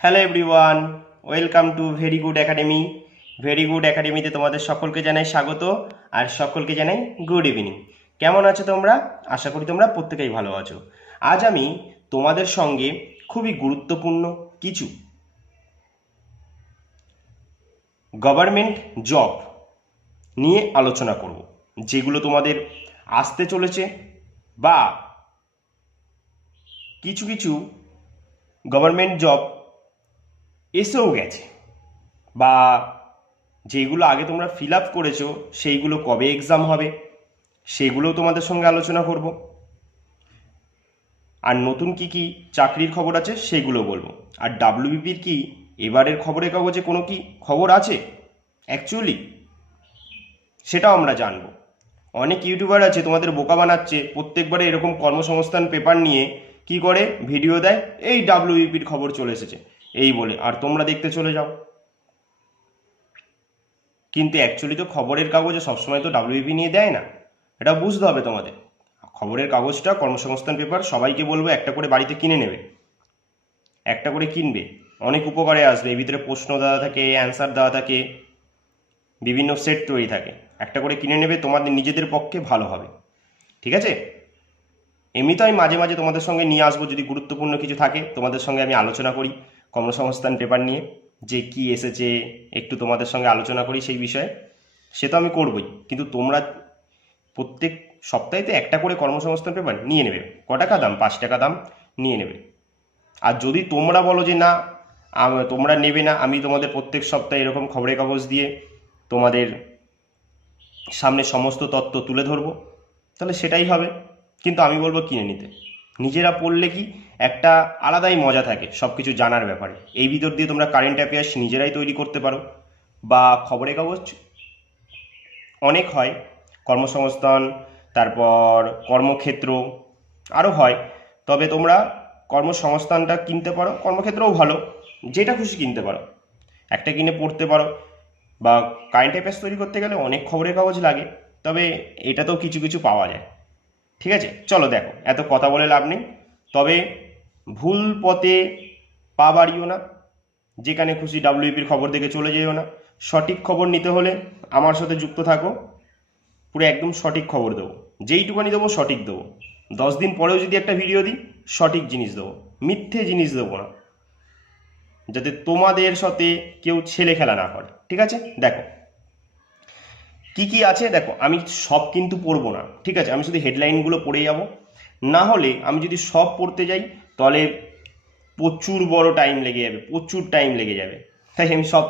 Hello everyone, welcome to very good academy. Very good একাডেমিতে তোমাদের সকলকে জানাই স্বাগত আর সকলকে জানাই গুড ইভিনিং। কেমন আছো তোমরা? আশা করি তোমরা প্রত্যেকেই ভালো আছো। আজ আমি তোমাদের সঙ্গে খুবই গুরুত্বপূর্ণ কিছু গভর্নমেন্ট জব নিয়ে আলোচনা করব, যেগুলো তোমাদের আসতে চলেছে বা কিছু কিছু গভর্নমেন্ট জব এসেও গেছে, বা যেগুলো আগে তোমরা ফিল আপ করেছো সেইগুলো কবে এক্সাম হবে সেগুলোও তোমাদের সঙ্গে আলোচনা করব। আর নতুন কি কি চাকরির খবর আছে সেগুলো বলবো। আর ডাব্লিউবিপির কি এবারের খবরের কাগজে কোনো কি খবর আছে অ্যাকচুয়ালি, সেটাও আমরা জানবো। অনেক ইউটিউবার আছে তোমাদের বোকা বানাচ্ছে, প্রত্যেকবারে এরকম কর্মসংস্থান পেপার নিয়ে কি করে ভিডিও দেয়, এই ডাব্লিউবিপির খবর চলে এসেছে এই বলে, আর তোমরা দেখতে চলে যাও। কিন্তু অ্যাকচুয়ালি তো খবরের কাগজে সবসময় তো ডাব্লিউবিপি নিয়ে দেয় না, এটা বুঝতে হবে তোমাদের। খবরের কাগজটা কর্মসংস্থান পেপার সবাইকে বলবো একটা করে বাড়িতে কিনে নেবে, একটা করে কিনবে, অনেক উপকারে আসবে। এর ভিতরে প্রশ্ন দেওয়া থাকে, অ্যান্সার দেওয়া থাকে, বিভিন্ন সেট তৈরি থাকে। একটা করে কিনে নেবে, তোমাদের নিজেদের পক্ষে ভালো হবে, ঠিক আছে? এমনি তো আমি মাঝে মাঝে তোমাদের সঙ্গে নিয়ে আসবো, যদি গুরুত্বপূর্ণ কিছু থাকে তোমাদের সঙ্গে আমি আলোচনা করি কর্মসংস্থান পেপার নিয়ে, যে কি এসেছে একটু তোমাদের সঙ্গে আলোচনা করি সেই বিষয়ে। সে তো আমি করবই, কিন্তু তোমরা প্রত্যেক সপ্তাহে তো একটা করে কর্মসংস্থান পেপার নিয়ে নেবে। ক টাকা দাম? 5 টাকা দাম নিয়ে নেবে। আর যদি তোমরা বলো যে না তোমরা নেবে না, আমি তোমাদের প্রত্যেক সপ্তাহে এরকম খবরের কাগজ দিয়ে তোমাদের সামনে সমস্ত তথ্য তুলে ধরবো, তাহলে সেটাই হবে। কিন্তু আমি বলবো কিনে নিতে। নিজেরা পড়লে কি একটা আলাদাই মজা থাকে সব কিছু জানার ব্যাপারে। এই ভিতর দিয়ে তোমরা কারেন্ট অ্যাফেয়ার্স নিজেরাই তৈরি করতে পারো, বা খবরের কাগজ অনেক হয়, কর্মসংস্থান, তারপর কর্মক্ষেত্র আরও হয়। তবে তোমরা কর্মসংস্থানটা কিনতে পারো, কর্মক্ষেত্রও ভালো, যেটা খুশি কিনতে পারো, একটা কিনে পড়তে পারো। বা কারেন্ট অ্যাফেয়ার্স তৈরি করতে গেলে অনেক খবরের কাগজ লাগে, তবে এটাতেও কিছু কিছু পাওয়া যায়। ঠিক আছে, চলো দেখো, এত কথা বলে লাভ নেই। তবে ভুল পথে পা বাড়িও না, যেখানে খুশি ডাব্লিউপির খবর দেখে চলে যেও না। সঠিক খবর নিতে হলে আমার সাথে যুক্ত থাকো, পুরো একদম সঠিক খবর দেবো, যেইটুকানি দেবো সঠিক দেবো। 10 দিন পরেও যদি একটা ভিডিও দিই, সঠিক জিনিস দেবো, মিথ্যে জিনিস দেবো না, যাতে তোমাদের সাথে কেউ ছেলে খেলা না করে। ঠিক আছে, দেখো কি কি আছে। দেখো আমি সব কিন্তু পড়বো না, ঠিক আছে? আমি শুধু হেডলাইনগুলো পড়ে যাব। না হলে আমি যদি সব পড়তে যাই তাহলে প্রচুর বড় টাইম লেগে যাবে, প্রচুর টাইম লেগে যাবে। তাই আমি সব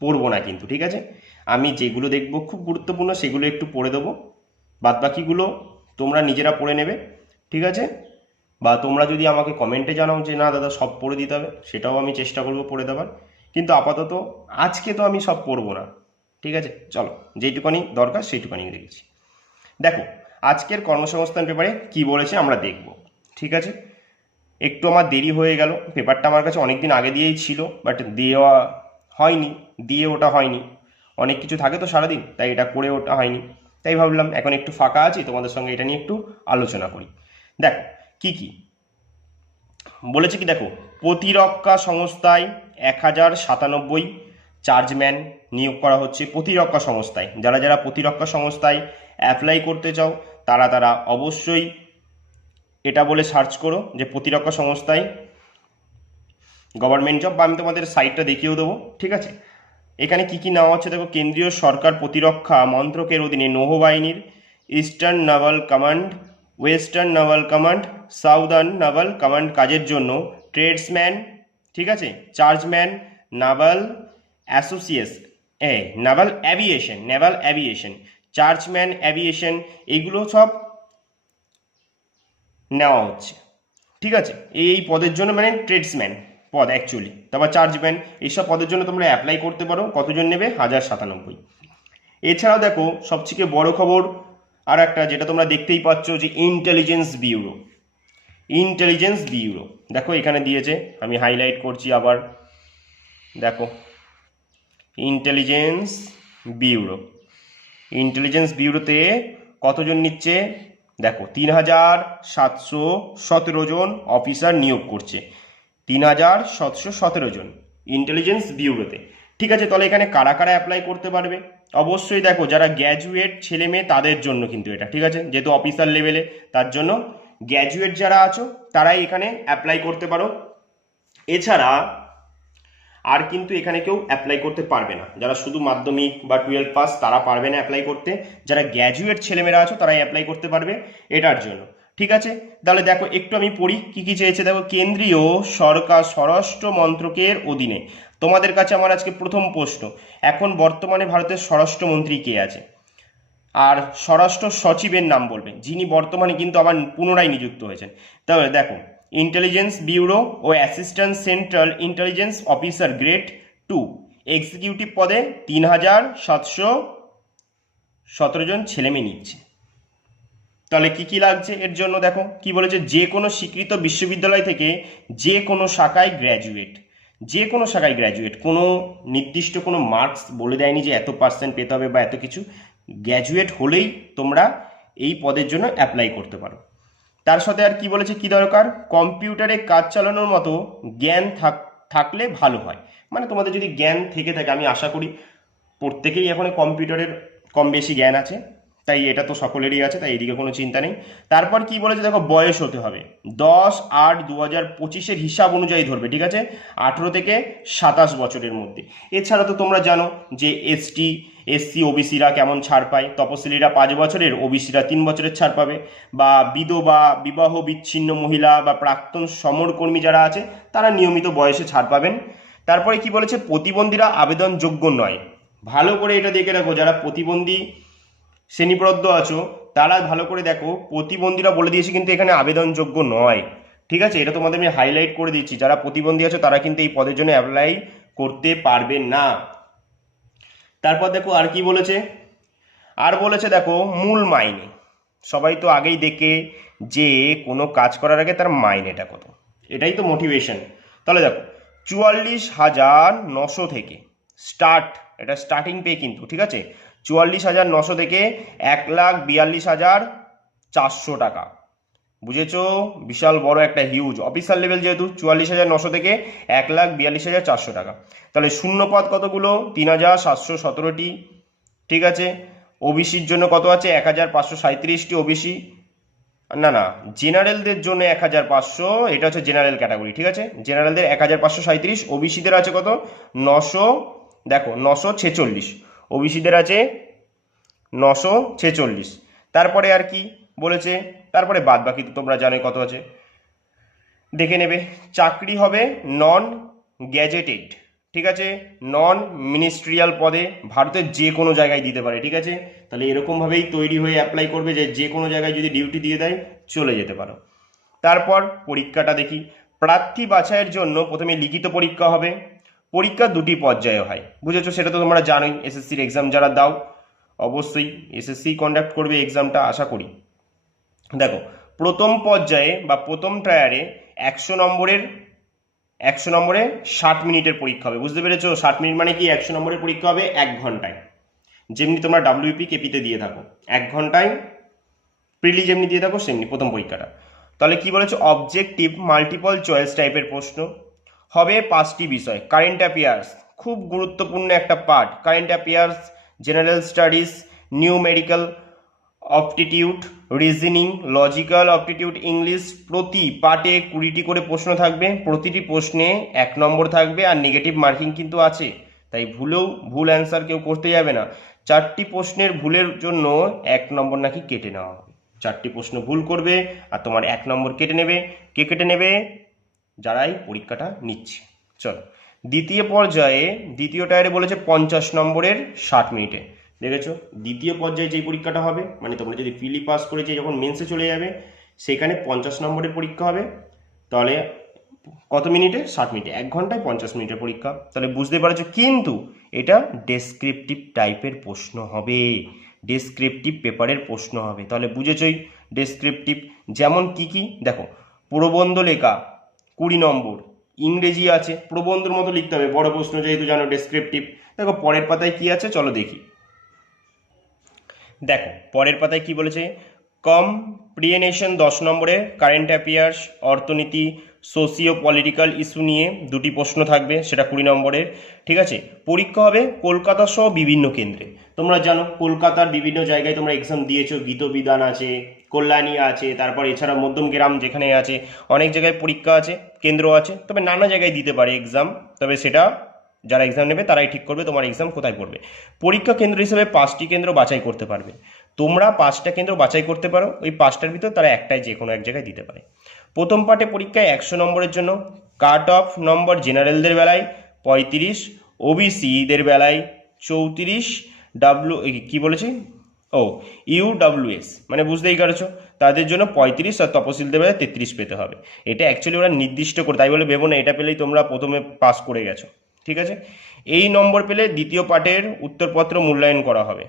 পড়বো না কিন্তু, ঠিক আছে? আমি যেগুলো দেখবো খুব গুরুত্বপূর্ণ সেগুলো একটু পড়ে দেবো, বাদ বাকিগুলো তোমরা নিজেরা পড়ে নেবে, ঠিক আছে? বা তোমরা যদি আমাকে কমেন্টে জানাও যে না দাদা সব পড়ে দিতে হবে, সেটাও আমি চেষ্টা করবো পড়ে দেওয়ার। কিন্তু আপাতত আজকে তো আমি সব পড়বো না, ঠিক আছে? চলো, যেইটুকানি দরকার সেইটুকানি দেখেছি। দেখো আজকের কর্মসংস্থান পেপারে কি বলেছে আমরা দেখব, ঠিক আছে? একটু আমার দেরি হয়ে গেল, পেপারটা আমার কাছে অনেক দিন আগে দিয়েই ছিল, বাট দেওয়া হয়নি, দিয়ে ওটা হয়নি। অনেক কিছু থাকে তো সারাদিন, তাই এটা করে ওটা হয়নি। তাই ভাবলাম এখন একটু ফাঁকা আছি, তোমাদের সঙ্গে এটা নিয়ে একটু আলোচনা করি। দেখো কি কি বলেছে, কি দেখো, প্রতিরক্ষা সংস্থায় 1097 চার্জম্যান নিয়োগ করা হচ্ছে। প্রতিরক্ষা সংস্থায় যারা যারা প্রতিরক্ষা সংস্থায় অ্যাপ্লাই করতে চাও তারা তারা অবশ্যই এটা বলে সার্চ করো যে প্রতিরক্ষা সংস্থায় গভর্নমেন্ট জব, বা আমি তোমাদের সাইটটা দেখিয়েও দেবো, ঠিক আছে? এখানে কি কি নেওয়া হচ্ছে দেখো, কেন্দ্রীয় সরকার প্রতিরক্ষা মন্ত্রকের অধীনে নৌবাহিনীর Eastern Naval Command, Western Naval Command, Southern Naval Command কাজের জন্য ট্রেডসম্যান, ঠিক আছে, চার্জম্যান, নাভাল অ্যাসোসিয়েস, নেভাল অ্যাভিয়েশন, চার্জম্যান অ্যাভিয়েশন, এইগুলো সব নেওয়া হচ্ছে, ঠিক আছে? এই পদের জন্য, মানে ট্রেডসম্যান পদ অ্যাকচুয়ালি, তারপর চার্জম্যান, এইসব পদের জন্য তোমরা অ্যাপ্লাই করতে পারো। কতজন নেবে? 1097। এছাড়াও দেখো সবথেকে বড় খবর আর একটা, যেটা তোমরা দেখতেই পাচ্ছ, যে ইন্টেলিজেন্স ব্যুরো। ইন্টেলিজেন্স ব্যুরো দেখো এখানে দিয়েছে, আমি হাইলাইট করছি আবার, দেখো ইন্টেলিজেন্স ব্যুরো। ইন্টেলিজেন্স ব্যুরোতে কতজন নিচ্ছে দেখো, 3717 জন অফিসার নিয়োগ করছে। 3717 জন ইন্টেলিজেন্স ব্যুরোতে। ঠিক আছে, তাহলে এখানে কারা কারা অ্যাপ্লাই করতে পারবে? অবশ্যই দেখো যারা গ্র্যাজুয়েট ছেলে মেয়ে তাদের জন্য কিন্তু এটা, ঠিক আছে, যেহেতু অফিসার লেভেলে, তার জন্য গ্র্যাজুয়েট যারা আছো তারাই এখানে অ্যাপ্লাই করতে পারো। এছাড়া আর কিন্তু এখানে কেউ অ্যাপ্লাই করতে পারবে না। যারা শুধু মাধ্যমিক বা 12 পাস তারা পারবে না অ্যাপ্লাই করতে, যারা গ্র্যাজুয়েট ছেলেমেয়েরা আছো তারাই অ্যাপ্লাই করতে পারবে এটার জন্য। ঠিক আছে, তাহলে দেখো একটু আমি পড়ি কি কি চেয়েছে। দেখো, কেন্দ্রীয় সরকার স্বরাষ্ট্র মন্ত্রকের অধীনে, তোমাদের কাছে আমার আজকে প্রথম প্রশ্ন, এখন বর্তমানে ভারতের স্বরাষ্ট্রমন্ত্রী কে আছে? আর স্বরাষ্ট্র সচিবের নাম বলবে, যিনি বর্তমানে কিন্তু আবার পুনরায় নিযুক্ত হয়েছেন। তাহলে দেখো, ইন্টেলিজেন্স ব্যুরো ও assistant central intelligence officer grade 2 executive পদে 3717 জন ছেলেমেয়ে নিচ্ছে। তাহলে কি কি লাগছে এর জন্য? দেখো কি বলেছে, যে কোনো স্বীকৃত বিশ্ববিদ্যালয় থেকে যে কোনো শাখায় গ্র্যাজুয়েট, যে কোনো শাখায় গ্র্যাজুয়েট, কোনো নির্দিষ্ট কোনো মার্কস বলে দেয়নি যে এত পার্সেন্ট পেতে হবে বা এত কিছু, গ্র্যাজুয়েট হলেই তোমরা এই পদের জন্য অ্যাপ্লাই করতে পারো। তার সাথে আর কি বলেছে, কি দরকার, কম্পিউটারে কাজ চালানোর মতো জ্ঞান থাকলে ভালো হয়। মানে তোমাদের যদি জ্ঞান থেকে থাকে, আমি আশা করি প্রত্যেকেই এখন কম্পিউটারের কম বেশি জ্ঞান আছে, তাই এটা তো সকলেরই আছে, তাই এদিকে কোনো চিন্তা নেই। তারপর কি বলেছে দেখো, বয়স হতে হবে 10/8/2025 হিসাব অনুযায়ী ধরবে, ঠিক আছে, 18 থেকে 27 বছরের মধ্যে। এছাড়া তো তোমরা জানো যে এসটি এসসি ওবিসিরা কেমন ছাড় পায়, তপশিলিরা 5 বছরের, ওবিসিরা 3 বছরের ছাড় পাবে, বা বিধবা, বিবাহ বিচ্ছিন্ন মহিলা বা প্রাক্তন সমরকর্মী যারা আছে তারা নিয়মিত বয়সে ছাড় পাবেন। তারপরে কি বলেছে, প্রতিবন্ধীরা আবেদনযোগ্য নয়। ভালো করে এটা দেখে রাখো, যারা প্রতিবন্ধী শ্রেণীবদ্ধ আছো তারা ভালো করে দেখো, প্রতিবন্ধীরা বলে দিয়েছে কিন্তু এখানে আবেদনযোগ্য নয়। ঠিক আছে, এটা তোমাদের আমি হাইলাইট করে দিচ্ছি, যারা প্রতিবন্ধী আছো তারা কিন্তু এই পদের জন্য অ্যাপ্লাই করতে পারবে না। তারপর দেখো আর কি বলেছে, আর বলেছে দেখো মূল মাইনে, সবাই তো আগেই দেখে যে কোনো কাজ করার আগে তার মাইনেটা কত, এটাই তো মোটিভেশন। তাহলে দেখো 44,900 থেকে স্টার্ট, এটা স্টার্টিং পে কিন্তু, ঠিক আছে, 44,900 থেকে 1,42,400 টাকা। বুঝেছো, বিশাল বড় একটা হিউজ অফিসার লেভেল, যেহেতু 44,900 থেকে 1,42,400 টাকা। তাহলে শূন্য পদ কতগুলো, 3,717টি। ঠিক আছে, ওবিসির জন্য কত আছে, 1,537টি ওবিসি, না জেনারেলদের জন্য 1,500, এটা হচ্ছে জেনারেল ক্যাটাগরি, ঠিক আছে, জেনারেলদের 1,537, ওবিসিদের আছে কত, 900, দেখো 946, ওবিসিদের আছে 946। তারপরে আর কি বলেছে, তারপরে বাদ বাকি তো তোমরা জানো কত আছে, দেখে নেবে। চাকরি হবে নন গ্যাজেটেড, ঠিক আছে, নন মিনিস্ট্রিয়াল পদে, ভারতের যে কোনো জায়গায় দিতে পারে, ঠিক আছে, তাহলে এরকমভাবেই তৈরি হয়ে অ্যাপ্লাই করবে যে যে কোনো জায়গায় যদি ডিউটি দিয়ে দেয় চলে যেতে পারো। তারপর পরীক্ষাটা দেখি, প্রার্থী বাছাইয়ের জন্য প্রথমে লিখিত পরীক্ষা হবে, পরীক্ষা 2টি পর্যায়ে হয়, বুঝেছো, সেটা তো তোমরা জানোই, এসএসসির এক্সাম যারা দাও অবশ্যই এসএসসি কন্ডাক্ট করবে এক্সামটা আশা করি। দেখো, প্রথম পর্যায়ে বা প্রথম ট্রায়ারে 100 নম্বরে 60 মিনিটের পরীক্ষা হবে, বুঝতে পেরেছো, 60 মিনিট মানে কি, 100 নম্বরের পরীক্ষা হবে 1 ঘন্টায়, যেমনি তোমরা ডাব্লিউপি কেপিতে দিয়ে থাকো 1 ঘন্টায়, প্রিলি যেমনি দিয়ে থাকো সেমনি প্রথম পরীক্ষাটা। তাহলে কি বলেছো, অবজেক্টিভ মাল্টিপল চয়েস টাইপের প্রশ্ন হবে 5টি বিষয়, কারেন্ট অ্যাফেয়ার্স খুব গুরুত্বপূর্ণ একটা part, current affairs, general studies, numerical aptitude, reasoning, logical aptitude, English, প্রতি পার্টে 20টি করে প্রশ্ন থাকবে, প্রতিটি প্রশ্নে 1 নম্বর থাকবে, আর নেগেটিভ মার্কিং কিন্তু আছে, তাই ভুল অ্যান্সার কেউ করতে যাবে না। 4টি প্রশ্নের ভুলের জন্য 1 নম্বর নাকি কেটে নেওয়া হবে, 4টি প্রশ্ন ভুল করবে আর তোমার 1 নম্বর কেটে নেবে। কে কেটে নেবে, যারাই পরীক্ষাটা নিচ্ছে। চলো দ্বিতীয় পর্যায়ে, দ্বিতীয় টায়ারে বলেছে 50 নম্বরের 60 মিনিটে, দেখেছো, দ্বিতীয় পর্যায়ে যেই পরীক্ষাটা হবে, মানে তোমরা যদি প্রিলি পাস করেছে যখন মেন্সে চলে যাবে সেখানে 50 নম্বরের পরীক্ষা হবে, তাহলে কত মিনিটে, 60 মিনিটে, 1 ঘন্টায় 50 মিনিটের পরীক্ষা। তাহলে বুঝতে পারছো, কিন্তু এটা ডেসক্রিপটিভ টাইপের প্রশ্ন হবে, ডেসক্রিপটিভ পেপারের প্রশ্ন হবে, তাহলে বুঝেছই ডেসক্রিপটিভ যেমন কি কি, দেখো প্রবন্ধ লেখা 20 নম্বর, ইংরেজি আছে, প্রবন্ধের মতো লিখতে হবে, বড় প্রশ্ন যেহেতু জানো ডেসক্রিপটিভ। দেখো পরের পাতায় কি আছে চলো দেখি, দেখো পরের পাতায় কি বলেছে, কম্প্রিহেনশন 10 নম্বরে, কারেন্ট অ্যাফেয়ার্স, অর্থনীতি, সোশিও পলিটিক্যাল ইস্যু নিয়ে 2টি প্রশ্ন থাকবে, সেটা 20 নম্বরের। ঠিক আছে, পরীক্ষা হবে কলকাতা সহ বিভিন্ন কেন্দ্রে। তোমরা জানো কলকাতার বিভিন্ন জায়গায় তোমরা এক্সাম দিয়েছো, গীতবিধান আছে, কল্যাণী আছে, তারপর এছাড়া মধ্যমগ্রাম যেখানে আছে, অনেক জায়গায় পরীক্ষা আছে, কেন্দ্র আছে। তবে নানা জায়গায় দিতে পারে এক্সাম, তবে সেটা যারা এক্সাম নেবে তারাই ঠিক করবে তোমার এক্সাম কোথায় পড়বে। পরীক্ষা কেন্দ্র হিসেবে 5টি কেন্দ্র বাছাই করতে পারবে তোমরা। 5টা কেন্দ্র বাছাই করতে পারো, ওই 5টার ভিতর তারা একটাই যে কোনো এক জায়গায় দিতে পারে। প্রথম পার্টে পরীক্ষায় 100 নম্বরের জন্য কাট অফ নম্বর জেনারেলদের বেলায় 35, ওবিসিদের বেলায় 34, কি বলেছি ইউডব্লিউএস মানে বুঝতেই পারছো, তাদের জন্য 35 আর তপশিলদের বেলায় 33 পেতে হবে। এটা অ্যাকচুয়ালি ওরা নির্দিষ্ট করে, তাই বলে ভেবো না এটা পেলেই তোমরা প্রথমে পাস করে গেছো। ঠিক আছে, এই নম্বর পেলে দ্বিতীয় পাঠের উত্তরপত্র মূল্যায়ন করা হবে।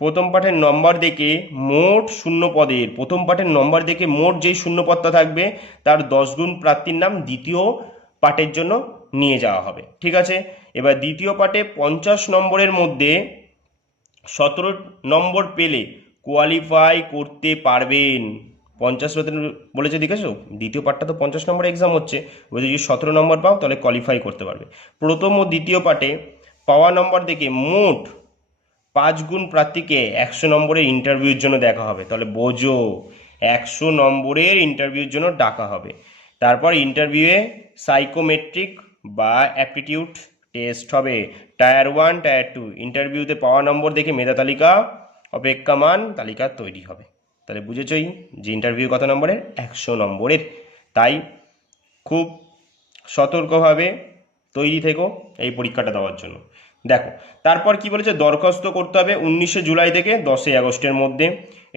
প্রথম পাঠের নম্বর দেখে মোট শূন্য পদের, প্রথম পাঠের নম্বর দেখে মোট যেই শূন্য পদটা থাকবে তার 10 গুণ প্রার্থীর নাম দ্বিতীয় পাঠের জন্য নিয়ে যাওয়া হবে। ঠিক আছে, এবার দ্বিতীয় পাঠে 50 নম্বরের মধ্যে 17 নম্বর পেলে কোয়ালিফাই করতে পারবেন। 50 বলেছে দেখেছো, দ্বিতীয় পাঠটা তো 50 নম্বর এক্সাম হচ্ছে, ওই যদি 17 নম্বর পাও তাহলে কোয়ালিফাই করতে পারবে। প্রথম ও দ্বিতীয় পাঠে পাওয়া নম্বর দেখে মোট 5 গুণ প্রার্থীকে 100 নম্বরের ইন্টারভিউর জন্য দেখা হবে। তাহলে বোঝো 100 নম্বরের ইন্টারভিউর জন্য ডাকা হবে। তারপর ইন্টারভিউয়ে সাইকোমেট্রিক বা অ্যাপটিটিউড টেস্ট হবে। টায়ার 1, টায়ার 2 ইন্টারভিউতে পাওয়া নম্বর দেখে মেধা তালিকা অপেক্ষমান তালিকা তৈরি হবে। তাহলে বুঝেছই যে ইন্টারভিউ কত নম্বরের, 100 নম্বরের। তাই খুব সতর্কভাবে তৈরি থেকো এই পরীক্ষাটা দেওয়ার জন্য। দেখো তারপর কি বলেছে, দরখাস্ত করতে হবে 19শে জুলাই থেকে 10ই আগস্টের মধ্যে।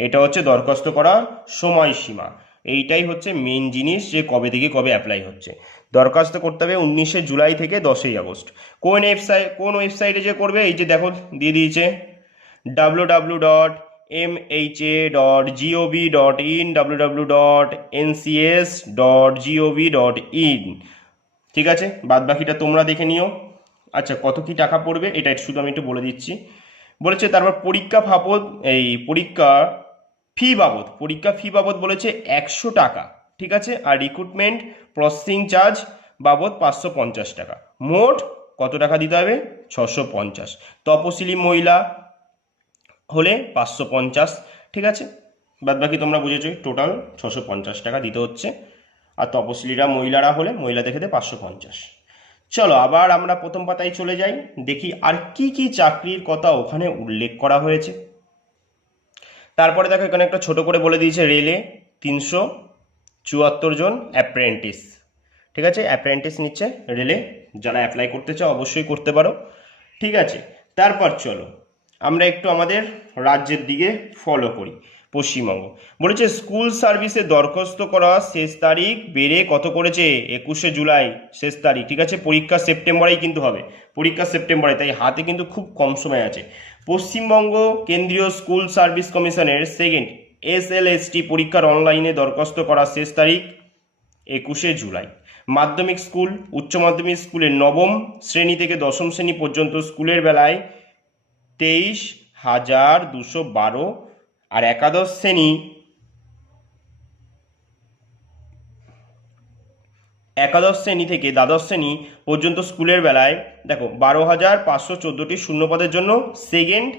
এটা হচ্ছে দরখাস্ত করার সময়সীমা। এইটাই হচ্ছে মেন জিনিস যে কবে থেকে কবে অ্যাপ্লাই হচ্ছে। দরখাস্ত করতে হবে 19শে জুলাই থেকে 10ই আগস্ট। কোন ওয়েবসাইটে যে করবে, এই যে দেখো দিয়ে দিয়েছে www.mha.gov.in, www.ncs.gov.in। ঠিক আছে, বাদ বাকিটা তোমরা দেখে নিও। আচ্ছা, কত কি টাকা পড়বে এটা শুধু আমি একটু বলে দিচ্ছি। বলেছে তারপর পরীক্ষা ফি বাবদ বলেছে 100 টাকা। ঠিক আছে, আর রিক্রুটমেন্ট প্রসেসিং চার্জ বাবদ 550 টাকা। মোট কত টাকা দিতে হবে, 650। তপশিলি মহিলা হলে 550। ঠিক আছে, বাদ বাকি তোমরা বুঝেছো, টোটাল 650 টাকা দিতে হচ্ছে। আর তপশিলিরা মহিলারা হলে মহিলাদের ক্ষেত্রে 550। চলো আবার আমরা প্রথম পাতায় চলে যাই, দেখি আর কি কি চাকরির কথা ওখানে উল্লেখ করা হয়েছে। তারপরে দেখো এখানে একটা ছোট করে বলে দিয়েছে রেলে 374 জন অ্যাপ্রেন্টিস। ঠিক আছে, অ্যাপ্রেন্টিস নিচ্ছে রেলে, যারা অ্যাপ্লাই করতে চাও অবশ্যই করতে পারো। ঠিক আছে, তারপর চলো আমরা একটু আমাদের রাজ্যের দিকে ফলো করি। পশ্চিমবঙ্গ বলেছে স্কুল সার্ভিসে দরখাস্ত করা শেষ তারিখ বেড়ে কত করেছে, 21শে জুলাই শেষ তারিখ। ঠিক আছে, পরীক্ষা সেপ্টেম্বরেই কিন্তু হবে, পরীক্ষা সেপ্টেম্বরে, তাই হাতে কিন্তু খুব কম সময় আছে। পশ্চিমবঙ্গ কেন্দ্রীয় স্কুল সার্ভিস কমিশনের সেকেন্ড SLST পরীক্ষার অনলাইনে দরখাস্ত করা শেষ তারিখ 21শে জুলাই। মাধ্যমিক স্কুল, উচ্চ মাধ্যমিক স্কুলের নবম শ্রেণী থেকে দশম শ্রেণী পর্যন্ত স্কুলের বেলায় 23,212, আর একাদশ শ্রেণী থেকে দ্বাদশ শ্রেণী পর্যন্ত স্কুলের বেলায় দেখো 12,514টি শূন্যপদের জন্য সেকেন্ড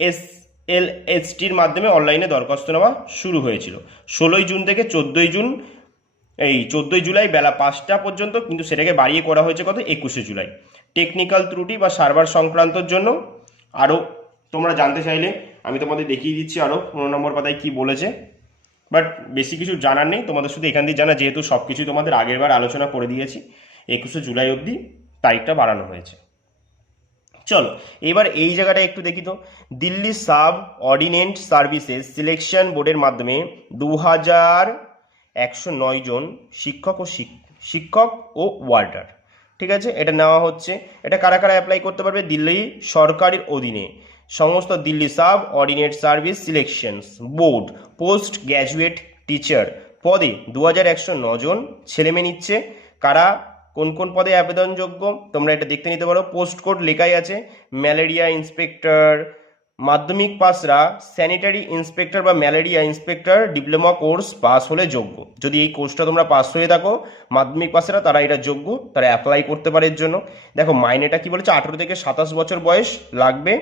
SLSTর মাধ্যমে অনলাইনে দরখাস্ত নেওয়া শুরু হয়েছিল 16 জুন থেকে 14 জুলাই বেলা 5টা পর্যন্ত, কিন্তু সেটাকে বাড়িয়ে করা হয়েছে কত, 21শে জুলাই। টেকনিক্যাল ত্রুটি বা সার্ভার সংক্রান্তর জন্য আরও তোমরা জানতে চাইলে আমি তোমাদের দেখিয়ে দিচ্ছি আরও 15 নম্বর পাতায় কি বলেছে, বাট বেশি কিছু জানার নেই, তোমাদের শুধু এখান দিয়ে জানা, যেহেতু সব কিছুই তোমাদের আগের বার আলোচনা করে দিয়েছি। 21শে জুলাই অবধি তারিখটা বাড়ানো হয়েছে। চলো এবার এই জায়গাটা একটু দেখি তো। দিল্লি সাব অর্ডিনেন্ট সার্ভিসেস সিলেকশন বোর্ডের মাধ্যমে 2109 জন শিক্ষক ও ওয়ার্ডার। ঠিক আছে, এটা নেওয়া হচ্ছে। এটা কারা কারা অ্যাপ্লাই করতে পারবে, দিল্লি সরকারের অধীনে সমস্ত Delhi sub ordinate service selections board post graduate teacher পদে 2109 জন ছেলেমেয়ে নিচ্ছে। কারা কোন কোন পদে আবেদনযোগ্য তোমরা এটা দেখতে নিতে পারো। পোস্ট কোড লেখাই আছে, ম্যালেরিয়া ইন্সপেক্টর, মাধ্যমিক পাসরা স্যানিটারি ইন্সপেক্টর বা malaria inspector diploma course pass হলে যোগ্য। যদি এই কোর্সটা তোমরা পাস হয়ে থাকো মাধ্যমিক পাসরা, তারা এটা যোগ্য, তারা অ্যাপ্লাই করতে পারে এর জন্য। দেখো মাইনেটা কি বলেছে, 18 থেকে 27 বছর বয়স লাগবে।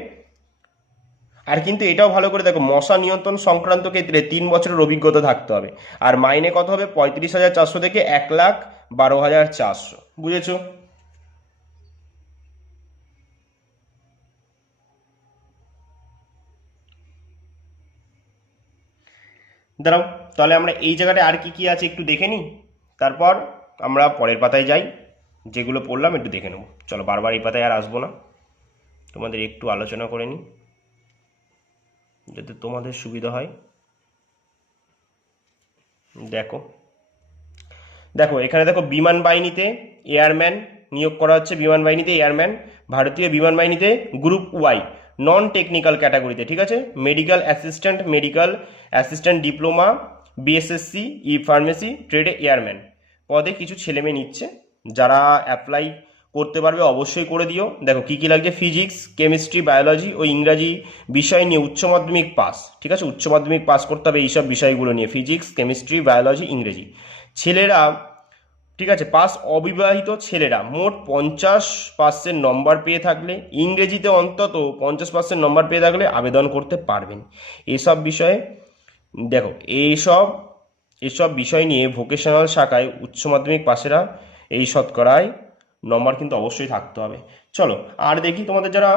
আর কিন্তু এটাও ভালো করে দেখো, মশা নিয়ন্ত্রণ সংক্রান্ত ক্ষেত্রে 3 বছরের অভিজ্ঞতা থাকতে হবে। আর মাইনে কত হবে, 35,400 থেকে 1,12,400। বুঝেছো? দাঁড়াও, তাহলে আমরা এই জায়গাটায় আর কি কি আছে একটু দেখে নিই, তারপর আমরা পরের পাতায় যাই। যেগুলো পড়লাম একটু দেখে নেবো। চলো, বারবার এই পাতায় আর আসবো না, তোমাদের একটু আলোচনা করে নিই যাতে তোমাদের সুবিধা হয়। দেখো দেখো এখানে দেখো, বিমান বাহিনীতে এয়ারম্যান নিয়োগ করা হচ্ছে। বিমান বাহিনীতে এয়ারম্যান, ভারতীয় বিমান বাহিনীতে গ্রুপ ওয়াই নন টেকনিক্যাল ক্যাটাগরিতে, ঠিক আছে। মেডিকেল অ্যাসিস্ট্যান্ট ডিপ্লোমা, বিএসএসসি ই ফার্মেসি ট্রেডে এয়ারম্যান পদে কিছু ছেলেমেয়ে নিচ্ছে। যারা অ্যাপ্লাই করতে পারবে অবশ্যই করে দিও। দেখো কি কি লাগছে, ফিজিক্স, কেমিস্ট্রি, বায়োলজি ও ইংরাজি বিষয় নিয়ে উচ্চ মাধ্যমিক পাস, ঠিক আছে। উচ্চ মাধ্যমিক পাস করতে হবে এইসব বিষয়গুলো নিয়ে, ফিজিক্স, কেমিস্ট্রি, বায়োলজি, ইংরেজি। ছেলেরা, ঠিক আছে, পাস অবিবাহিত ছেলেরা মোট 50% নম্বর পেয়ে থাকলে, ইংরেজিতে অন্তত 50% নম্বর পেয়ে থাকলে আবেদন করতে পারবেন। এসব বিষয়ে দেখো, এসব বিষয় নিয়ে ভোকেশনাল শাখায় উচ্চ মাধ্যমিক পাশেরা এই শতকরায় নম্বর কিন্তু অবশ্যই থাকতে হবে। চলো আর দেখি তোমাদের যারা,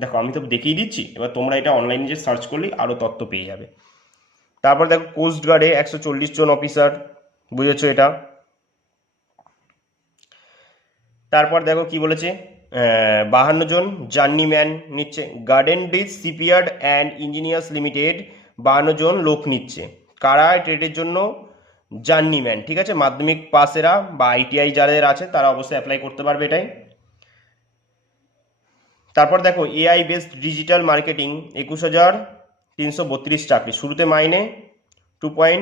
দেখো আমি তো দেখিয়ে দিচ্ছি, এবার তোমরা এটা অনলাইনে যে সার্চ করলেই আরও তথ্য পেয়ে যাবে। তারপর দেখো, কোস্টগার্ডে 140 জন অফিসার, বুঝেছো এটা। তারপর দেখো কি বলেছে, 52 জন জার্নিম্যান নিচ্ছে। গার্ডেন ডিস শিপইয়ার্ড অ্যান্ড ইঞ্জিনিয়ার্স লিমিটেড 52 জন লোক নিচ্ছে। কারা ট্রেডের জন্য জার্নিম্যান, ঠিক আছে। মাধ্যমিক পাসেরা বা আইটিআই যাদের আছে তারা অবশ্যই অ্যাপ্লাই করতে পারবে এটাই। তারপর দেখো, এআই বেসড ডিজিটাল মার্কেটিং 21,332 চাকরি। শুরুতে মাইনে 2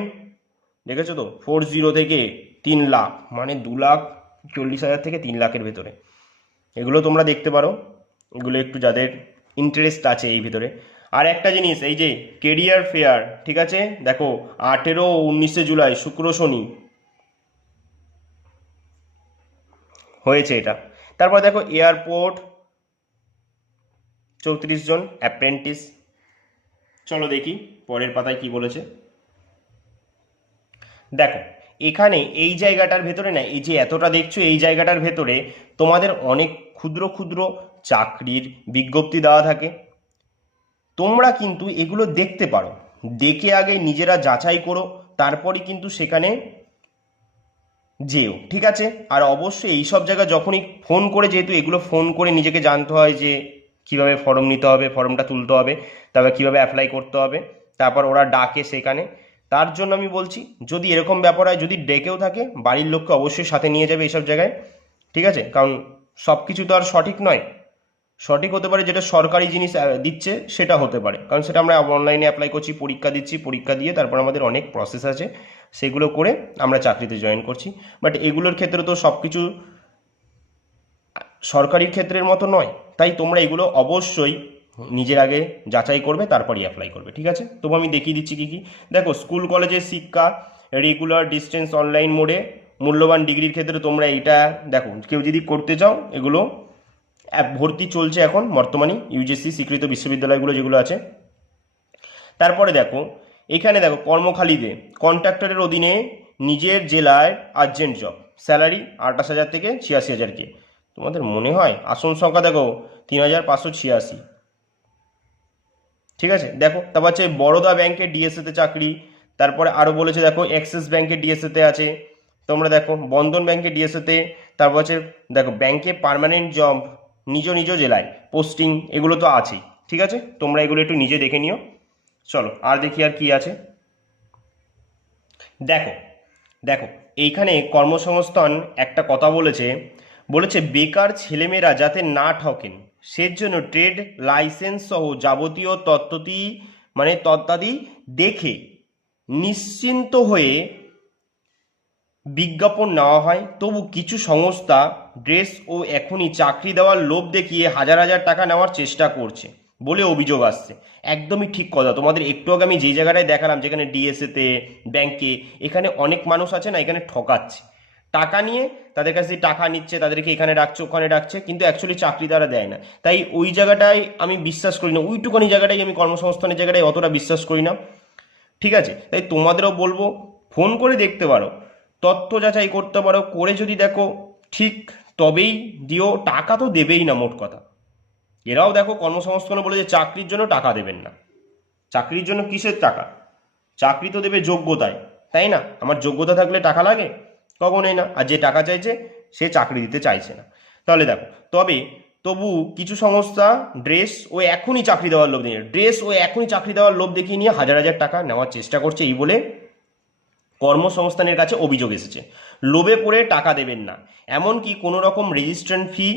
দেখেছো তো 40 থেকে 3 লাখ, মানে 2,40,000 থেকে 3 লাখের ভেতরে। এগুলো তোমরা দেখতে পারো, এগুলো একটু যাদের ইন্টারেস্ট আছে এই ভিতরে। আর একটা জিনিস, এই যে কেরিয়ার ফেয়ার, ঠিক আছে, দেখো 18 ও 19 জুলাই শুক্র শনি হয়েছে এটা। তারপর দেখো, এয়ারপোর্ট 34 জন অ্যাপ্রেন্টিস। চলো দেখি পরের পাতায় কি বলেছে। দেখো এখানে এই জায়গাটার ভেতরে না, এই যে এতটা দেখছো এই জায়গাটার ভেতরে তোমাদের অনেক ক্ষুদ্র ক্ষুদ্র চাকরির বিজ্ঞপ্তি দেওয়া থাকে। তোমরা কিন্তু এগুলো দেখতে পারো, দেখে আগে নিজেরা যাচাই করো, তারপরই কিন্তু সেখানে যেও, ঠিক আছে। আর অবশ্যই এইসব জায়গায় যখনই ফোন করে, যেহেতু এগুলো ফোন করে নিজেকে জানতে হয় যে কিভাবে ফর্ম নিতে হবে, ফর্মটা তুলতে হবে, তারপর কিভাবে অ্যাপ্লাই করতে হবে, তারপর ওরা ডাকে সেখানে। তার জন্য আমি বলছি, যদি এরকম ব্যাপার হয়, যদি ডেকেও থাকে, বাড়ির লোককে অবশ্যই সাথে নিয়ে যাবে এইসব জায়গায়, ঠিক আছে। কারণ সব কিছু তো আর সঠিক নয়। সঠিক হতে পারে যেটা সরকারি জিনিস দিচ্ছে সেটা হতে পারে, কারণ সেটা আমরা অনলাইনে অ্যাপ্লাই করছি, পরীক্ষা দিচ্ছি, পরীক্ষা দিয়ে তারপর আমাদের অনেক প্রসেস আছে, সেগুলো করে আমরা চাকরিতে জয়েন করছি। বাট এগুলোর ক্ষেত্রে তো সব কিছু সরকারির ক্ষেত্রের মতো নয়। তাই তোমরা এগুলো অবশ্যই নিজের আগে যাচাই করবে, তারপরই অ্যাপ্লাই করবে, ঠিক আছে। তবু আমি দেখিয়ে দিচ্ছি কী কী। দেখো, স্কুল কলেজের শিক্ষা, রেগুলার, ডিস্টেন্স, অনলাইন মোডে মূল্যবান ডিগ্রির ক্ষেত্রে তোমরা এইটা দেখো, কেউ যদি করতে চাও এগুলো ভর্তি চলছে এখন বর্তমানে ইউজিসি স্বীকৃত বিশ্ববিদ্যালয়গুলো যেগুলো আছে। তারপরে দেখো, এখানে দেখো কর্মখালিতে কন্ট্রাক্টরের অধীনে নিজের জেলায় আর্জেন্ট জব, স্যালারি 28,000 থেকে 86,000 কে। তোমাদের মনে হয় আসন সংখ্যা দেখো 3,586, ঠিক আছে। দেখো তারপর হচ্ছে বরোদা ব্যাংকের ডিএসএতে চাকরি। তারপরে আরও বলেছে দেখো, অ্যাক্সিস ব্যাংকের ডিএসএতে আছে, তোমরা দেখো বন্ধন ব্যাংকের ডিএসএতে। তারপর হচ্ছে দেখো ব্যাংকে পার্মানেন্ট জব, নিজ নিজ জেলায় পোস্টিং, এগুলো তো আছেই, ঠিক আছে। তোমরা এগুলো একটু নিজে দেখে নিও। চলো আর দেখি আর কি আছে। দেখো দেখো এইখানে কর্মসংস্থান একটা কথা বলেছে, বলেছে বেকার ছেলেমেয়েরা যাতে না ঠকেন সেজন্য ট্রেড লাইসেন্স সহ যাবতীয় তত্ত্বাদি দেখে নিশ্চিন্ত হয়ে বিজ্ঞাপন নেওয়া হয়। তবু কিছু সংস্থা ড্রেস ও এখনই চাকরি দেওয়ার লোভ দেখিয়ে হাজার হাজার টাকা নেওয়ার চেষ্টা করছে। বলে অভিযোগ আসছে। একদমই ঠিক কথা। তোমাদের একটু আগে আমি যেই জায়গাটায় দেখালাম, যেখানে ডিএসএতে, ব্যাংকে, এখানে অনেক মানুষ আছে না, এখানে ঠকাচ্ছে টাকা নিয়ে, তাদের কাছে টাকা নিচ্ছে, তাদেরকে এখানে রাখছে ওখানে রাখছে, কিন্তু অ্যাকচুয়ালি চাকরি তারা দেয় না। তাই ওই জায়গাটায় আমি বিশ্বাস করি না, ওইটুখানি জায়গাটাই আমি কর্মসংস্থানের জায়গাটায় অতটা বিশ্বাস করি না। ঠিক আছে, তাই তোমাদেরও বলবো ফোন করে দেখতে পারো, তথ্য যাচাই করতে পারো, করে যদি দেখো ঠিক তবেই দিও। টাকা তো দেবেই না মোট কথা। এরাও দেখো কর্মসংস্থানে বলে যে চাকরির জন্য টাকা দেবেন না। চাকরির জন্য কিসের টাকা? চাকরি তো দেবে যোগ্যতায়, তাই না? আমার যোগ্যতা থাকলে টাকা লাগে? কখনোই না। আর যে টাকা চাইছে সে চাকরি দিতে চাইছে না। তাহলে দেখো, তবু কিছু সংস্থা ড্রেস ও এখনই চাকরি দেওয়ার লোভ দেখিয়ে, হাজার হাজার টাকা নেওয়ার চেষ্টা করছে, এই বলে কর্মসংস্থানের কাছে অভিযোগ এসেছে। লোভে পড়ে টাকা দেবেন না, এমনকি কোনো রকম রেজিস্ট্রেশন ফি,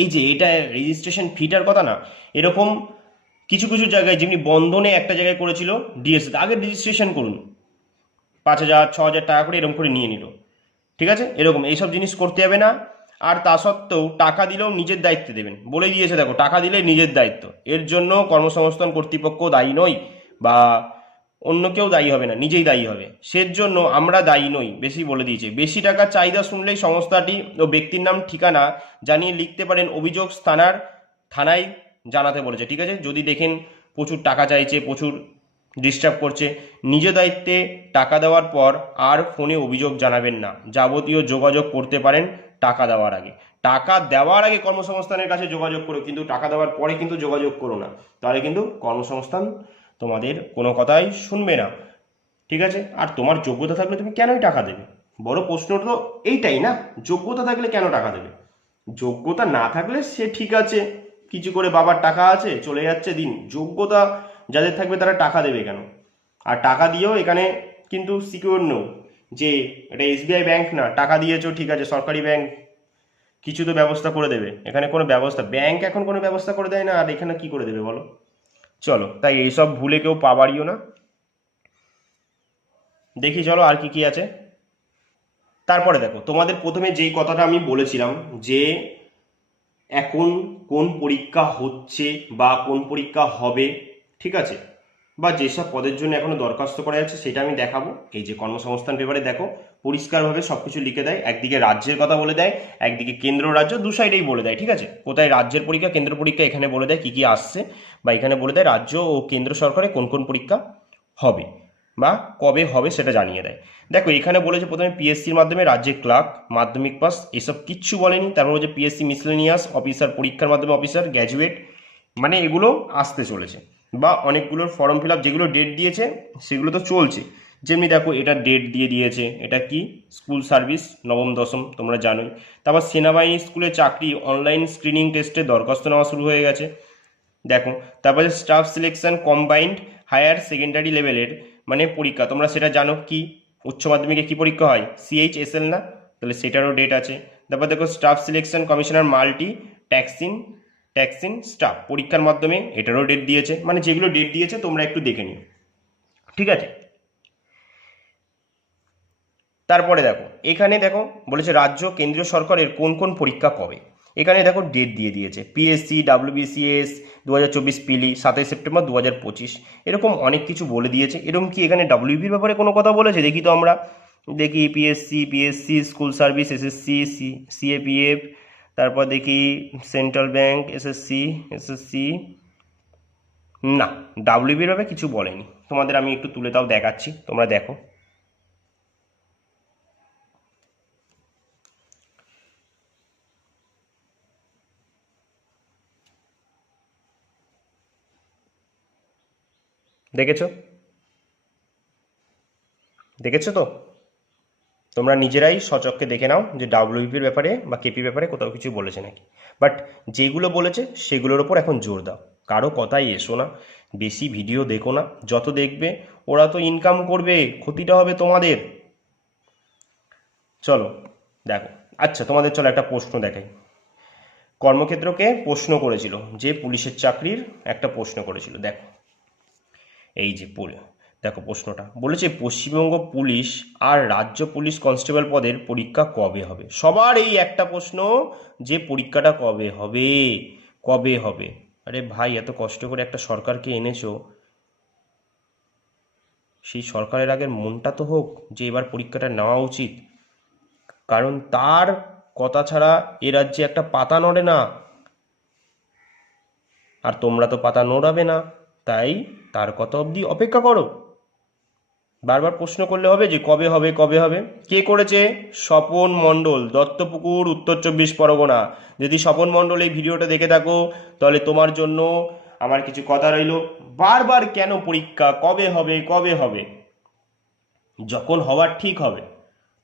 এই যে এটা রেজিস্ট্রেশন ফিটার কথা না, এরকম কিছু কিছু জায়গায়, যেমনি বন্ধনে একটা জায়গায় করেছিল ডিএসসি, আগে রেজিস্ট্রেশন করুন, 5,000 6,000 টাকা করে এরকম করে নিয়ে নিল। ঠিক আছে, এরকম এইসব জিনিস করতে হবে না। আর তা সত্ত্বেও টাকা দিলেও নিজের দায়িত্বে দেবেন, বলে দিয়েছে দেখো, টাকা দিলে নিজের দায়িত্ব। এর জন্য কর্মসংস্থান কর্তৃপক্ষ দায়ী নয়, বা অন্য কেউ দায়ী হবে না, নিজেই দায়ী হবে। সেজন্য আমরা দায়ী নই, বেশি বলে দিয়েছে। বেশি টাকার চাহিদা শুনলেই সংস্থাটি ও ব্যক্তির নাম ঠিকানা জানিয়ে লিখতে পারেন, অভিযোগ থানায় জানাতে বলেছে। ঠিক আছে, যদি দেখেন প্রচুর টাকা চাইছে, প্রচুর ডিস্টার্ব করছে, নিজ দায়িত্বে টাকা দেওয়ার পর আর ফোনে অভিযোগ জানাবেন না। যাবতীয় যোগাযোগ করতে পারেন টাকা দেওয়ার আগে। টাকা দেওয়ার আগে কর্মসংস্থানের কাছে যোগাযোগ করো, কিন্তু টাকা দেওয়ার পরে কিন্তু যোগাযোগ করো না, তাহলে কিন্তু কর্মসংস্থান তোমাদের কোনো কথাই শুনবে না। ঠিক আছে, আর তোমার যোগ্যতা থাকলে তুমি কেনই টাকা দেবে? বড় প্রশ্ন তো এইটাই না, যোগ্যতা থাকলে কেন টাকা দেবে? যোগ্যতা না থাকলে সে ঠিক আছে, কিছু করে বাবার টাকা আছে চলে যাচ্ছে দিন। যোগ্যতা যাদের থাকবে তারা টাকা দেবে কেন? আর টাকা দিয়েও এখানে কিন্তু সিকিউর নো যে এটা এসবিআই ব্যাংক না, টাকা দিয়েছো ঠিক আছে, সরকারি ব্যাংক, কিছু তো ব্যবস্থা করে দেবে। এখানে কোনো ব্যবস্থা, ব্যাংক এখন কোনো ব্যবস্থা করে দেয় না, আর এখানে কি করে দেবে বলো? চলো, তাই এইসব ভুলে কেউ পা বাড়িও না। দেখি চলো আর কি কি আছে। তারপরে দেখো, তোমাদের প্রথমে যেই কথাটা আমি বলেছিলাম যে এখন কোন পরীক্ষা হচ্ছে বা কোন পরীক্ষা হবে, ঠিক আছে, বা যেসব পদের জন্য এখনো দরখাস্ত করা যাচ্ছে সেটা আমি দেখাবো। এই যে কর্মসংস্থান পেপারে দেখো পরিষ্কারভাবে সবকিছু লিখে দেয়, একদিকে রাজ্যের কথা বলে দেয়, একদিকে কেন্দ্র রাজ্য দু সাইডেই বলে দেয়। ঠিক আছে, কোথায় রাজ্যের পরীক্ষা কেন্দ্র পরীক্ষা এখানে বলে দেয় কি কি আসছে, বা এখানে বলে দেয় রাজ্য ও কেন্দ্র সরকারে কোন কোন পরীক্ষা হবে বা কবে হবে সেটা জানিয়ে দেয়। দেখো এখানে বলেছে প্রথমে পিএসসির মাধ্যমে রাজ্যের ক্লার্ক, মাধ্যমিক পাস, এসব কিচ্ছু বলেনি। তারপর বলছে পিএসসি মিসলেনিয়াস অফিসার, পরীক্ষার মাধ্যমে অফিসার, গ্র্যাজুয়েট, মানে এগুলো আসতে চলেছে। বা অনেকগুলোর ফর্ম ফিল আপ যেগুলো ডেট দিয়েছে সেগুলো তো চলছে। যেমনি দেখো এটা ডেট দিয়ে দিয়েছে, এটা কি স্কুল সার্ভিস নবম দশম, তোমরা জানোই। তারপর সেনাবাহিনী স্কুলে চাকরি অনলাইন স্ক্রিনিং টেস্টে দরখাস্ত নেওয়া শুরু হয়ে গেছে। দেখো তারপরে staff selection combined higher secondary লেভেলের মানে পরীক্ষা, তোমরা সেটা জানো কি উচ্চ মাধ্যমিকে কি পরীক্ষা হয়, সিএইচএসএল না? তাহলে সেটারও ডেট আছে। তারপর দেখো স্টাফ সিলেকশন কমিশনার মাল্টি ট্যাক্সিন স্টাফ পরীক্ষার মাধ্যমে, এটারও ডেট দিয়েছে। মানে যেগুলো ডেট দিয়েছে তোমরা একটু দেখে নিও। ঠিক আছে, তারপরে দেখো এখানে দেখো বলেছে রাজ্য কেন্দ্রীয় সরকারের কোন কোন পরীক্ষা কবে। এখানে দেখো ডেট দিয়ে দিয়েছে, পিএসসি ডাব্লিউবিসিএস 2024 পিলি 7 সেপ্টেম্বর 2025, এরকম অনেক কিছু বলে দিয়েছে। এরকম কি এখানে ডাব্লিউবির ব্যাপারে কোনো কথা বলেছে? দেখি তো আমরা, দেখি PSC school service, SSC CAPF, তারপর দেখি সেন্ট্রাল ব্যাংক এসএসসি, না ডাব্লিউবির ব্যাপারে কিছু বলেনি। তোমাদের আমি একটু তুলে তাও দেখাচ্ছি, তোমরা দেখো। দেখেছো দেখেছো তো? তোমরা নিজেরাই সচক্ষে দেখে নাও যে ডাব্লিউপির ব্যাপারে বা কেপির ব্যাপারে কোথাও কিছু বলেছে নাকি। বাট যেগুলো বলেছে সেগুলোর ওপর এখন জোর দাও, কারো কথাই এসো না, বেশি ভিডিও দেখো না। যত দেখবে ওরা তো ইনকাম করবে, ক্ষতিটা হবে তোমাদের। চলো দেখো, আচ্ছা তোমাদের চলো একটা প্রশ্ন দেখাই। কর্মক্ষেত্রকে প্রশ্ন করেছিল, যে পুলিশের চাকরির একটা প্রশ্ন করেছিল। দেখো এই যে দেখো প্রশ্নটা বলেছে পশ্চিমবঙ্গ পুলিশ আর রাজ্য পুলিশ কনস্টেবল পদের পরীক্ষা কবে হবে। সবার এই একটা প্রশ্ন যে পরীক্ষাটা কবে হবে, কবে হবে। আরে ভাই, এত কষ্ট করে একটা সরকারকে এনেছো, সেই সরকারের আগের মনটা তো হোক যে এবার পরীক্ষাটা নেওয়া উচিত। কারণ তার কথা ছাড়া এ রাজ্যে একটা পাতা নড়ে না, আর তোমরা তো পাতা নড়াবে না, তাই তার কথা অবধি অপেক্ষা করো। বারবার প্রশ্ন করলে হবে যে কবে হবে কবে হবে? কে করেছে? স্বপন মণ্ডল, দত্তপুকুর, উত্তর 24 পরগনা। যদি স্বপন মণ্ডল এই ভিডিওটা দেখে থাকো, তাহলে তোমার জন্য আমার কিছু কথা রইল। বারবার কেন পরীক্ষা, কবে হবে কবে হবে? যখন হওয়ার ঠিক হবে।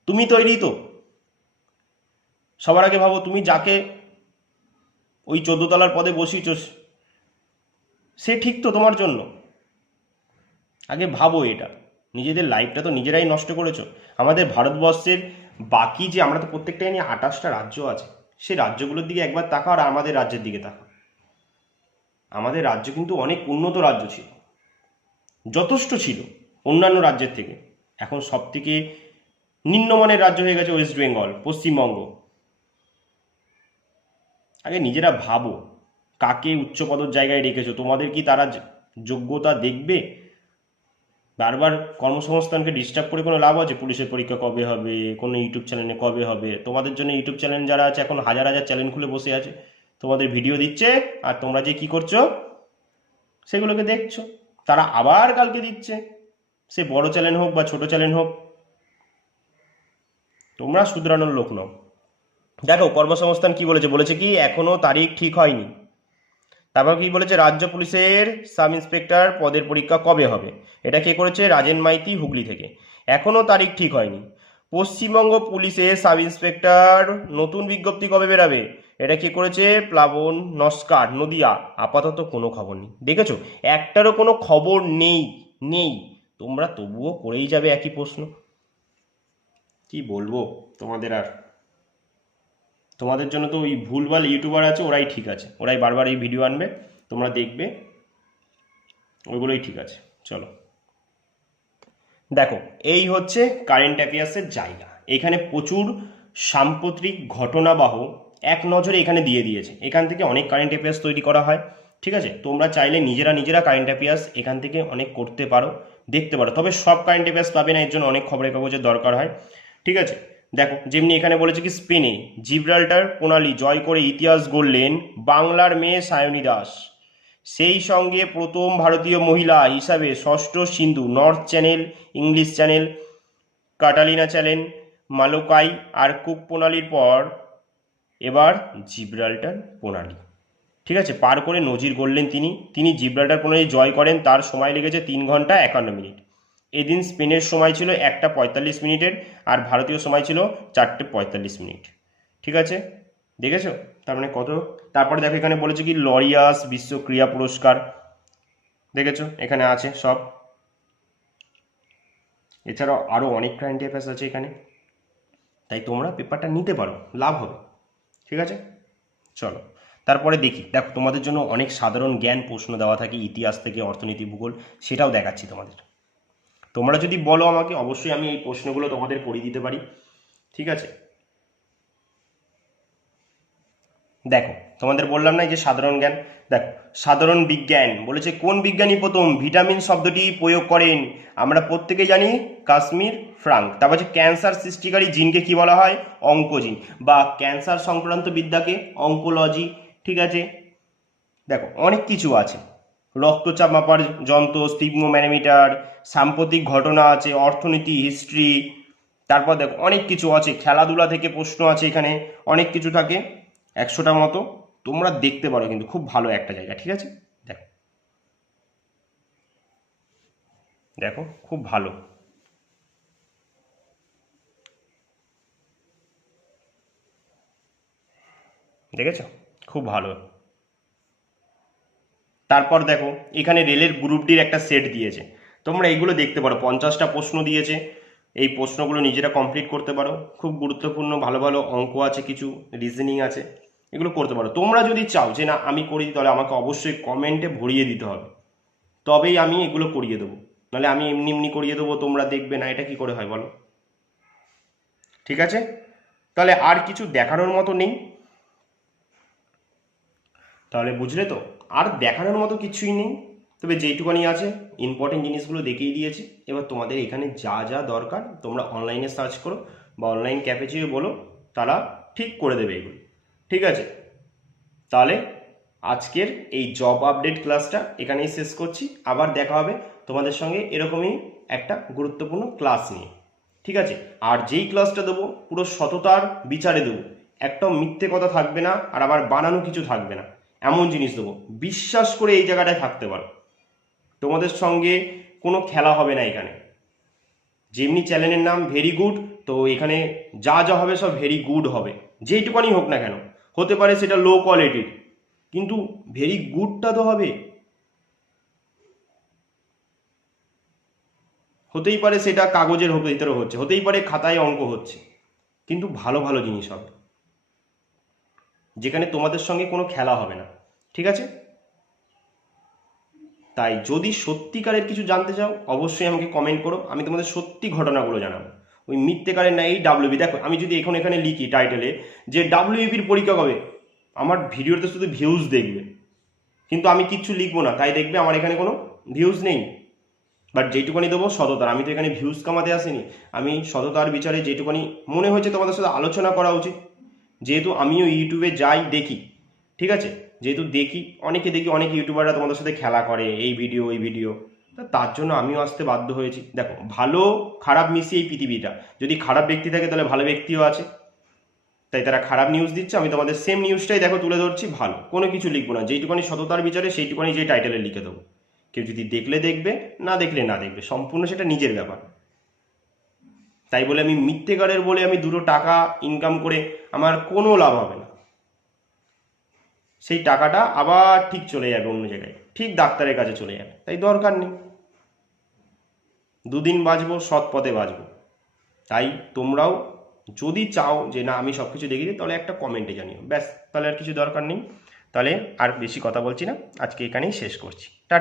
তুমি তৈরি তো? সবার আগে ভাবো, তুমি যাকে ওই 14 তলার পদে বসিয়েছ, সে ঠিক তো তোমার জন্য? আগে ভাবো এটা। নিজেদের লাইফটা তো নিজেরাই নষ্ট করেছো। আমাদের ভারতবর্ষের বাকি যে, আমরা তো প্রত্যেকটাই নিয়ে 28টা রাজ্য আছে, সেই রাজ্যগুলোর দিকে একবার তাকাও আর আমাদের রাজ্যের দিকে তাকাও। আমাদের রাজ্য কিন্তু অনেক উন্নত রাজ্য ছিল, যথেষ্ট ছিল অন্যান্য রাজ্যের থেকে। এখন সব থেকে নিম্নমানের রাজ্য হয়ে গেছে ওয়েস্ট বেঙ্গল, পশ্চিমবঙ্গ। আগে নিজেরা ভাবো, কাকে উচ্চপদর জায়গায় রেখেছো? তোমাদের কি তারা যোগ্যতা দেখবে? বারবার কর্মসংস্থানকে ডিস্টার্ব করে কোনো লাভ আছে? পুলিশের পরীক্ষা কবে হবে, কোনো ইউটিউব চ্যানেলে কবে হবে? তোমাদের জন্য ইউটিউব চ্যানেল যারা আছে এখন হাজার হাজার চ্যানেল খুলে বসে আছে, তোমাদের ভিডিও দিচ্ছে, আর তোমরা যে কি করছো সেগুলোকে দেখছো। তারা আবার কালকে দিচ্ছে, সে বড় চ্যানেল হোক বা ছোট চ্যানেল হোক। তোমরা শুধরানোর লোক নও। দেখো কর্মসংস্থান কি বলেছে, বলেছে কি এখনো তারিখ ঠিক হয়নি। তারপর কি বলেছে, রাজ্য পুলিশের সাব ইন্সপেক্টর পদের পরীক্ষা কবে হবে? এটা কে করেছে? রাজেন মাইতি, হুগলি থেকে। এখনও তারিখ ঠিক হয়নি। পশ্চিমবঙ্গ পুলিশের সাব ইন্সপেক্টর নতুন বিজ্ঞপ্তি কবে বেরাবে? এটা কে করেছে? প্লাবন নস্কার, নদিয়া। আপাতত কোনো খবর নেই। দেখেছো, একটারও কোনো খবর নেই। নেই। তোমরা তবুও করেই যাবে একই প্রশ্ন। কি বলবো তোমাদের আর? তোমাদের জন্য তো ওই ভুলভাল ইউটিউবার আছে, ওরাই ঠিক আছে, ওরাই বারবার এই ভিডিও আনবে, তোমরা দেখবে, ওইগুলোই ঠিক আছে। চলো দেখো, এই হচ্ছে কারেন্ট অ্যাফেয়ার্সের জায়গা। এখানে প্রচুর সাম্প্রতিক ঘটনাবহ এক নজরে এখানে দিয়ে দিয়েছে। এখান থেকে অনেক কারেন্ট অ্যাফেয়ার্স তৈরি করা হয়। ঠিক আছে, তোমরা চাইলে নিজেরা নিজেরা কারেন্ট অ্যাফেয়ার্স এখান থেকে অনেক করতে পারো, দেখতে পারো। তবে সব কারেন্ট অ্যাফেয়ার্স পাবে না, এর জন্য অনেক খবরের কাগজের দরকার হয়। ঠিক আছে, দেখো যেমনি এখানে বলেছে কি, স্পেনে জিব্রাল্টার প্রণালী জয় করে ইতিহাস গড়লেন বাংলার মেয়ে সায়নী দাস। সেই সঙ্গে প্রথম ভারতীয় মহিলা হিসাবে ষষ্ঠ সিন্ধু, North Channel, English Channel, Catalina Channel, Molokai আর কুক প্রণালীর পর এবার জিব্রাল্টার প্রণালী, ঠিক আছে, পার করে নজির গড়লেন তিনি। তিনি জিব্রাল্টার প্রণালী জয় করেন, তার সময় লেগেছে 3 ঘন্টা 51 মিনিট। এদিন স্পেনের সময় ছিল 1টা 45 মিনিটের, আর ভারতীয় সময় ছিল 4টে 45 মিনিট। ঠিক আছে, দেখেছো? তার মানে কত? তারপরে দেখো এখানে বলেছে কি, লরিয়াস বিশ্ব ক্রীড়া পুরস্কার, দেখেছো এখানে আছে সব। এছাড়াও আরও অনেক কারেন্ট অ্যাফেয়ার্স আছে এখানে, তাই তোমরা পেপারটা নিতে পারো, লাভ হবে। ঠিক আছে, চলো তারপরে দেখি। দেখো তোমাদের জন্য অনেক সাধারণ জ্ঞান প্রশ্ন দেওয়া থাকে ইতিহাস থেকে, অর্থনীতি, ভূগোল, সেটাও দেখাচ্ছি তোমাদের। তোমরা যদি বলো আমাকে, অবশ্যই আমি এই প্রশ্নগুলো তোমাদের করিয়ে দিতে পারি। ঠিক আছে, দেখো তোমাদের বললাম না যে সাধারণ জ্ঞান। দেখো, সাধারণ বিজ্ঞান বলেছে কোন বিজ্ঞানী প্রথম ভিটামিন শব্দটি প্রয়োগ করেন? আমরা প্রত্যেকেই জানি কাশ্মীর ফ্রাঙ্ক। তারপর হচ্ছে ক্যান্সার সৃষ্টিকারী জিনকে কি বলা হয়? অঙ্কোজিন, বা ক্যান্সার সংক্রান্ত বিদ্যাকে অঙ্কোলজি। ঠিক আছে, দেখো অনেক কিছু আছে, রক্তচাপ মাপার যন্ত্র, স্পিগমোম্যানোমিটার, সাম্প্রতিক ঘটনা আছে, অর্থনীতি, হিস্ট্রি। তারপর দেখো অনেক কিছু আছে, খেলাধুলা থেকে প্রশ্ন আছে এখানে, অনেক কিছু থাকে, 100টা মতো। তোমরা দেখতে পারো, কিন্তু খুব ভালো একটা জায়গা। ঠিক আছে, দেখো দেখো খুব ভালো। দেখেছো, খুব ভালো। তারপর দেখো এখানে রেলের গ্রুপ ডির একটা সেট দিয়েছে, তোমরা এইগুলো দেখতে পারো। 50টা প্রশ্ন দিয়েছে, এই প্রশ্নগুলো নিজেরা কমপ্লিট করতে পারো। খুব গুরুত্বপূর্ণ, ভালো ভালো অঙ্ক আছে, কিছু রিজনিং আছে, এগুলো করতে পারো। তোমরা যদি চাও যে না আমি করি, তাহলে আমাকে অবশ্যই কমেন্টে ভরিয়ে দিতে হবে, তবেই আমি এগুলো করিয়ে দেবো। নাহলে আমি এমনি এমনি করিয়ে দেবো, তোমরা দেখবে না, এটা কি করে হয় বলো? ঠিক আছে, তাহলে আর কিছু দেখানোর মতো নেই। তাহলে বুঝলে তো, আর দেখানোর মতো কিছুই নেই, তবে যেইটুকানি আছে ইম্পর্টেন্ট জিনিসগুলো দেখিয়ে দিয়েছি। এবার তোমাদের এখানে যা যা দরকার তোমরা অনলাইনে সার্চ করো বা অনলাইন ক্যাফে যেয়ে বলো, তারা ঠিক করে দেবে এগুলো। ঠিক আছে, তাহলে আজকের এই জব আপডেট ক্লাসটা এখানেই শেষ করছি। আবার দেখা হবে তোমাদের সঙ্গে এরকমই একটা গুরুত্বপূর্ণ ক্লাস নিয়ে। ঠিক আছে, আর যেই ক্লাসটা দেবো পুরো সততার বিচারে দেবো, একটাও মিথ্যে কথা থাকবে না, আর আবার বানানো কিছু থাকবে না, এমন জিনিস দেবো। বিশ্বাস করে এই জায়গাটায় থাকতে পারো, তোমাদের সঙ্গে কোনো খেলা হবে না এখানে। যেমনি চ্যানেলের নাম ভেরি গুড, তো এখানে যা যা হবে সব ভেরি গুড হবে, যেইটুকানি হোক না কেন। হতে পারে সেটা লো কোয়ালিটির, কিন্তু ভেরি গুডটা তো হবে। হতেই পারে সেটা কাগজের ভিতরে হচ্ছে, হতেই পারে খাতায় অঙ্ক হচ্ছে, কিন্তু ভালো ভালো জিনিস হবে, যেখানে তোমাদের সঙ্গে কোনো খেলা হবে না। ঠিক আছে, তাই যদি সত্যিকারের কিছু জানতে চাও অবশ্যই আমাকে কমেন্ট করো, আমি তোমাদের সত্যি ঘটনাগুলো জানাবো। ওই মিথ্যেকারের না। এই ডাব্লিউবি দেখো, আমি যদি এখানে লিখি টাইটেলে যে ডাব্লিউবির পরীক্ষা কবে, আমার ভিডিওতে শুধু ভিউজ দেখবে, কিন্তু আমি কিচ্ছু লিখবো না, তাই দেখবে আমার এখানে কোনো ভিউজ নেই। বাট যেটুকুনি দেবো সততার, আমি তো এখানে ভিউজ কামাতে আসিনি, আমি সততার বিচারে যেটুকুনি মনে হয়েছে তোমাদের সাথে আলোচনা করা উচিত। যেহেতু আমিও ইউটিউবে যাই দেখি, ঠিক আছে, যেহেতু দেখি অনেক ইউটিউবাররা তোমাদের সাথে খেলা করে এই ভিডিও ওই ভিডিও, তার জন্য আমিও আসতে বাধ্য হয়েছি। দেখো, ভালো খারাপ মিশিয়ে এই পৃথিবীটা, যদি খারাপ ব্যক্তি থাকে তাহলে ভালো ব্যক্তিও আছে, তাই তারা খারাপ নিউজ দিচ্ছে, আমি তোমাদের সেম নিউজটাই দেখো তুলে ধরছি। ভালো কোনো কিছু লিখবো না, যেইটুকুনি সততার বিচারে সেইটুকুনি যে টাইটেলে লিখে দেবো। কেউ যদি দেখলে দেখবে, না দেখলে না দেখবে, সম্পূর্ণ সেটা নিজের ব্যাপার। তাই বলে আমি মিথ্যেকারের বলে আমি দুটো টাকা ইনকাম করে আমার কোনো লাভ হবে না, সেই টাকাটা আবার ঠিক চলে যাবে অন্য জায়গায়, ঠিক ডাক্তারের কাছে চলে যাবে, তাই দরকার নেই। দুদিন বাঁচবো, সৎ পথে বাঁচবো। তাই তোমরাও যদি চাও যে না আমি সব কিছু দেখিয়ে দিই, তাহলে একটা কমেন্টে জানিও, ব্যাস, তাহলে আর কিছু দরকার নেই। তাহলে আর বেশি কথা বলছি না, আজকে এখানেই শেষ করছি। টাটা।